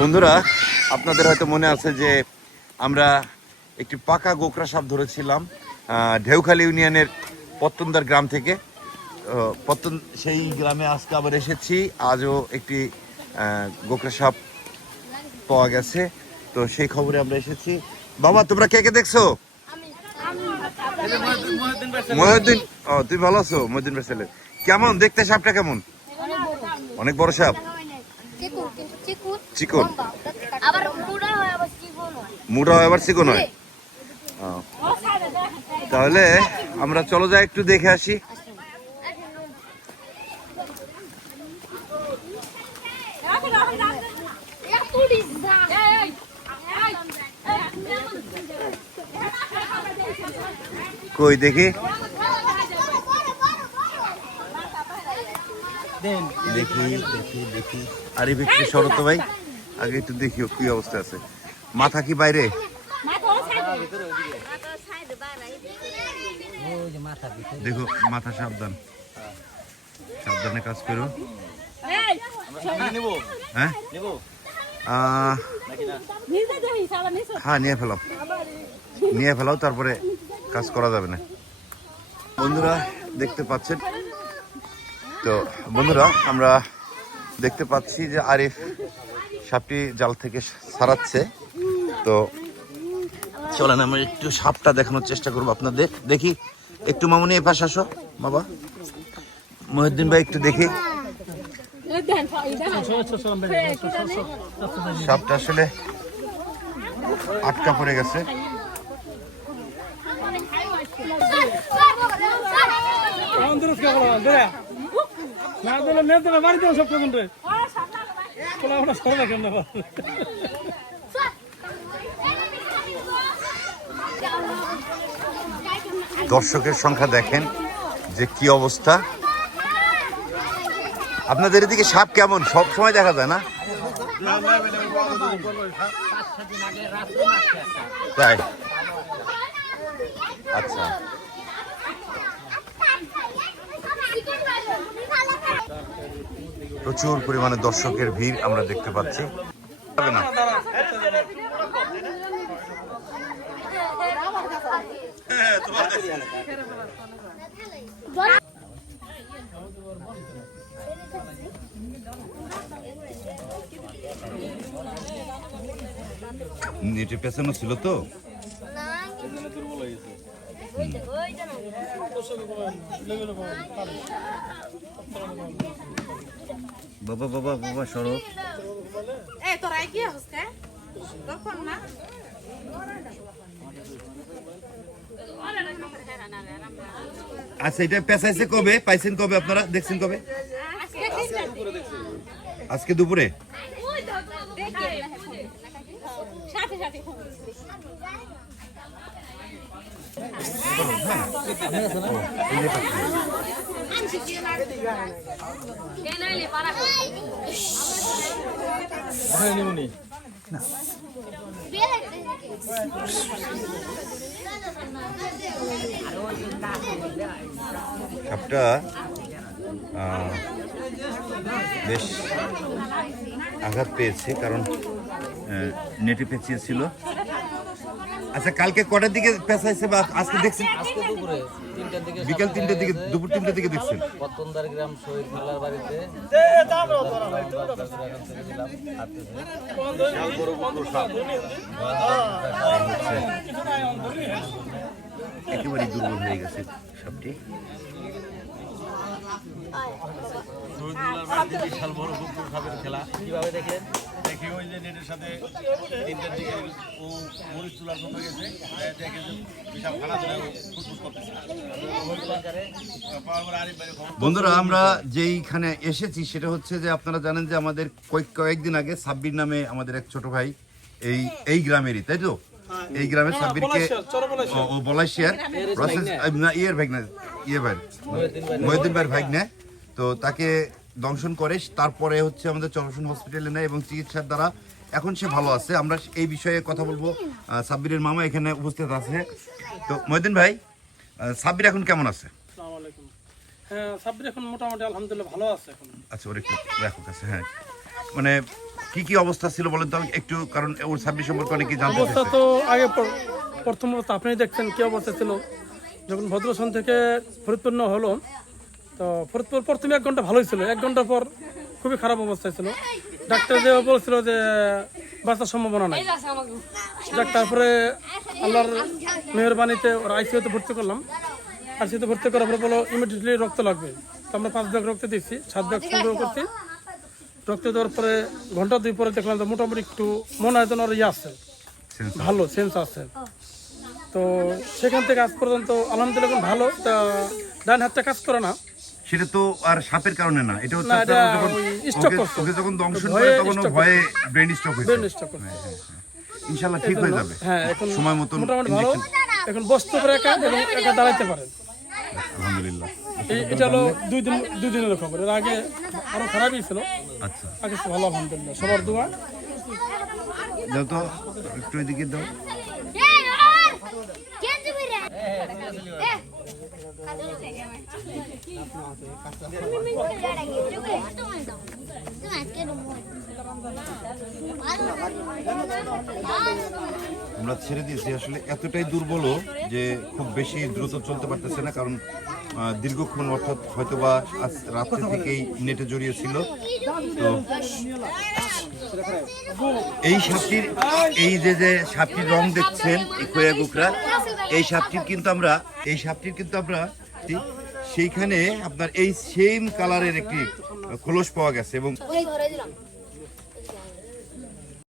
বন্ধুরা, আপনাদের হয়তো মনে আছে যে আমরা একটি পাকা গোকরা সাপ ধরেছিলাম ঢেউখালী ইউনিয়নের পত্তনদার গ্রাম থেকে। পত্তন, সেই গ্রামে আজকে আবার এসেছি। আজও একটি গোকরা সাপ পাওয়া গেছে। তো সেই খবরে আমরা এসেছি। বাবা, তোমরা কে কে দেখছ? মহিউদ্দিন, ও তুই ভালো আছো? মহিউদ্দিন কেমন? দেখতে সাপটা কেমন? অনেক বড় সাপ। চিকুন। আবার মুড়া হয় আবার চিকুন হয়। মোটা হয় আবার চিকন হয়? ও। তাহলে আমরা চলো যাই একটু দেখে আসি। কই দেখি? দেখি দেখি দেখি। আরে একটু শরত ভাই। আগে একটু দেখি ও কি অবস্থা আছে। মাথা কি বাইরে? দেখো, মাথা সাবধান। সাবধানে কাজ করো। হ্যাঁ? হ্যাঁ নিয়ে ফেলাও নিয়ে ফেলাও তারপরে কাজ করা যাবে না। বন্ধুরা, দেখতে পাচ্ছেন? তো, বন্ধুরা, আমরা দেখতে পাচ্ছি যে আরিফ সাপটি জাল থেকে সারাচ্ছে তো চলেন আমরা একটু সাপটা দেখানোর চেষ্টা করব আপনাদের দেখি একটু মামুনি এ পাশে আসো বাবা মহিউদ্দিন ভাই একটু দেখি সাপটা আসলে আটকা পড়ে গেছে না কেমন দর্শকের সংখ্যা দেখেন যে কি অবস্থা। আপনাদের এদিকে সাপ কেমন? সব সময় দেখা যায় না? তাই। আচ্ছা। প্রচুর পরিমাণে দর্শকের ভিড় আমরা দেখতে পাচ্ছি। হবে না? নেটে পেছানো ছিল তো? বাবা বাবা বাবা সরো। এ তোরা এগিয়ে হচ্ছে তখন না? আচ্ছা এটা পেঁচাইছে কবে? পাইছেন কবে আপনারা? দেখছেন কবে? আজকে দুপুরে? সাথে সাথে। আহ, বেশ আঘাত পেয়েছে কারণ নেটে পেঁচিয়েছিল। আচ্ছা কালকে কটার দিকে পেঁচাইছে বা আজকে দেখছেন আজকে দুপুরে তিনটার দিকে বিকাল তিনটের দিকে দুপুর তিনটের দিকে দেখছেন পতন্দার গ্রাম শহীদ মোল্লার বাড়িতে। এখান থেকে হয়ে গেছে সাপটি কীভাবে দেখলেন? দেখি ওই যে নেটের সাথে তিনটার দিকে ও মরিচ তোলার গেছে। দেখে যে বিশাল ফুসফুস করতেছে। বন্ধুরা আমরা যেইখানে এসেছি সেটা হচ্ছে যে আপনারা জানেন যে আমাদের কয়েক কয়েকদিন আগে সাব্বির নামে আমাদের এক ছোট ভাই এই এই গ্রামেরই তাই তো? এই গ্রামের সাব্বিরকে ও- ও বলাইশিয়ার। প্রসেস ইয়ের ভাই না। ইয়ে ভাই মহিউদ্দিন ভাইয়ের তো তাকে দংশন করে তারপরে হচ্ছে আমাদের চরসন হসপিটালে নেয় এবং চিকিৎসার দ্বারা এখন সে ভালো আছে। আমরা এই বিষয়ে কথা বলব। সাব্বিরের মামা এখানে উপস্থিত আছে। তো মহিউদ্দিন ভাই সাব্বির এখন কেমন আছে? হ্যাঁ সাব্বির এখন মোটামুটি আলহামদুলিল্লাহ ভালো আছে এখন। আচ্ছা ওর একটু রাখো কাছে হ্যাঁ। মানে কি কি অবস্থা ছিল বলেন তো? একটু কারণ ওর সাব্বির সম্পর্কে অনেকে জানতে অবস্থা তো আগে প্রথম অবস্থা আপনি দেখছেন কি অবস্থা ছিল। যখন ভদ্রসন থেকে ফরিদপুর হলো তো ফরিদপুর প্রথমে এক ঘণ্টা ভালোই ছিল। এক ঘণ্টা পর খুবই খারাপ অবস্থায় ছিল। ডাক্তার যে বলছিল যে বাঁচার সম্ভাবনা নাই। যাক তারপরে আল্লাহর মেহরবানিতে ওর আইসিউতে ভর্তি করলাম। আইসিউতে ভর্তি করার পরে বলো ইমিডিয়েটলি রক্ত লাগবে। তো আমরা পাঁচ ব্যাগ রক্ত দিচ্ছি সাত ব্যাগ সংগ্রহ করছি। রক্ত দেওয়ার পরে ঘণ্টা দুই পরে দেখলাম যে মোটামুটি একটু মনে হয় যেন ওর ইয়ে আছে। ভালো সেন্স আছে। তো সেখান থেকে আজ পর্যন্ত আলহামদুলিল্লাহ এখন ভালো। তা ডান হাতটা কাজ করে না। সেটা তো আর সাপের কারণে না এটা হচ্ছে যখন ওকে- যখন দংশন করে তখন ভয়ে ব্রেন স্ট্রোক হয়েছে। ব্রেন স্ট্রোক ইনশাআল্লাহ ঠিক হয়ে যাবে। হ্যাঁ এখন সময় মতন এখন বসতে পারে একা এবং একা দাঁড়াইতে পারে। আলহামদুলিল্লাহ। এটা হলো দুই দিন দুই দিনের খবর। এর আগে আরও খারাপই ছিল। আচ্ছা। আগে ভালো আলহামদুলিল্লাহ। সবার দোয়া। দাও তো একটু এদিকে দাও এই আর কে দিবি রে এ তুমি মিনিট লড়া গিয়ে চুপ রে তুমি দাও তুমি আজকে রুমো আমরা ছেড়ে দিয়েছি। আসলে এতটাই দুর্বল যে খুব বেশি দ্রুত চলতে পারতেছে না, কারণ দীর্ঘক্ষণ অর্থাৎ হয়তোবা রাত্রে থেকেই নেটে জড়িয়েছিল তো এই সাপটির, এই যে যে সাপটির রং দেখছেন খোয়া গুকরা এই সাপটির কিন্তু আমরা, এই সাপটির কিন্তু আমরা সেইখানে আপনার এই সেম কালারের একটি খোলস পাওয়া গেছে এবং